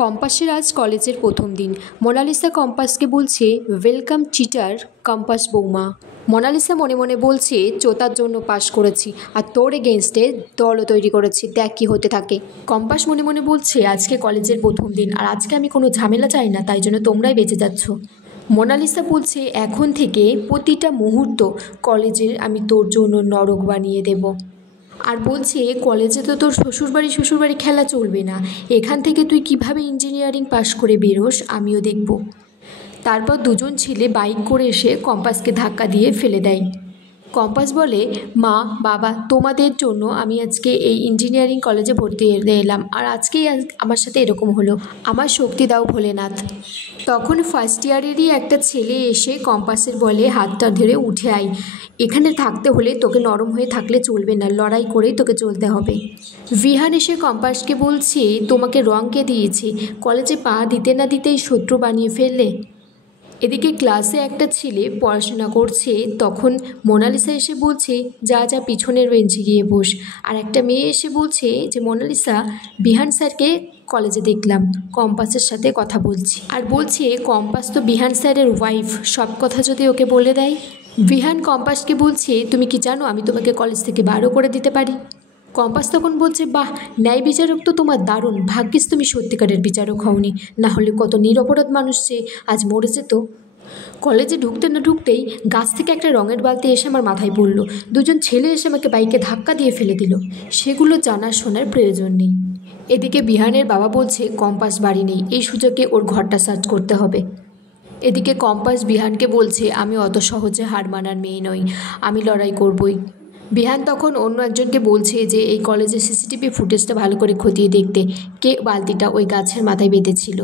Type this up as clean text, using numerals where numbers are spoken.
কম্পাসের আজ কলেজের প্রথম দিন। মোনালিসা কম্পাসকে বলছে, ওয়েলকাম চিটার কম্পাস বৌমা। মোনালিসা মনে মনে বলছে, চোতার জন্য পাশ করেছি আর তোর এগেনস্টে দলও তৈরি করেছি, দেখ কী হতে থাকে। কম্পাস মনে মনে বলছে, আজকে কলেজের প্রথম দিন আর আজকে আমি কোনো ঝামেলা চাই না, তাই জন্য তোমরাই বেঁচে যাচ্ছ। মোনালিসা বলছে, এখন থেকে প্রতিটা মুহূর্ত কলেজের আমি তোর জন্য নরক বানিয়ে দেব। আর বলছে, কলেজে তো তোর শ্বশুরবাড়ি খেলা চলবে না, এখান থেকে তুই কিভাবে ইঞ্জিনিয়ারিং পাশ করে বেরোস আমিও দেখব। তারপর দুজন ছেলে বাইক করে এসে কম্পাসকে ধাক্কা দিয়ে ফেলে দেয়। কম্পাস বলে, মা বাবা, তোমাদের জন্য আমি আজকে এই ইঞ্জিনিয়ারিং কলেজে ভর্তি হতে এলাম, আর আজকেই আমার সাথে এরকম হলো, আমার শক্তি দাও ভোলেনাথ। তখন ফার্স্ট ইয়ারেরই একটা ছেলে এসে কম্পাসের বলে, হাতটা ধরে উঠে আয়, এখানে থাকতে হলে তোকে নরম হয়ে থাকলে চলবে না, লড়াই করেই তোকে চলতে হবে। ভিহান এসে কম্পাসকে বলছে, তোমাকে রং কে দিয়েছে, কলেজে পা দিতে না দিতেই শত্রু বানিয়ে ফেললে। এদিকে ক্লাসে একটা ছেলে পড়াশোনা করছে, তখন মোনালিসা এসে বলছে, যা যা পিছনের বেঞ্চে গিয়ে বস। আর একটা মেয়ে এসে বলছে যে, মোনালিসা, বিহান স্যারকে কলেজে দেখলাম, কম্পাসের সাথে কথা বলছি। আর বলছে, কম্পাস তো বিহান স্যারের ওয়াইফ, সব কথা যদি ওকে বলে দেয়। বিহান কম্পাসকে বলছে, তুমি কি জানো আমি তোমাকে কলেজ থেকে বারও করে দিতে পারি। কম্পাস তখন বলছে, বাহ, ন্যায় বিচারক তো তোমার দারুণ, ভাগ্যিস তুমি সত্যিকারের বিচারক হওনি, না হলে কত নিরপরাধ মানুষ যে আজ মরে যেত। কলেজে ঢুকতে না ঢুকতেই গাছ থেকে একটা রঙের বালতি এসে আমার মাথায় পড়লো, দুজন ছেলে এসে আমাকে বাইকে ধাক্কা দিয়ে ফেলে দিল, সেগুলো জানার শোনার প্রয়োজন নেই। এদিকে বিহানের বাবা বলছে, কম্পাস বাড়ি নেই, এই সুযোগে ওর ঘরটা সার্চ করতে হবে। এদিকে কম্পাস বিহানকে বলছে, আমি অত সহজে হার মানার মেয়ে নই, আমি লড়াই করবই। বিহান তখন অন্য একজনকে বলছে যে, এই কলেজের সিসিটিভি ফুটেজটা ভালো করে খতিয়ে দেখতে, কে বালতিটা ওই গাছের মাথায় বেঁধেছিল।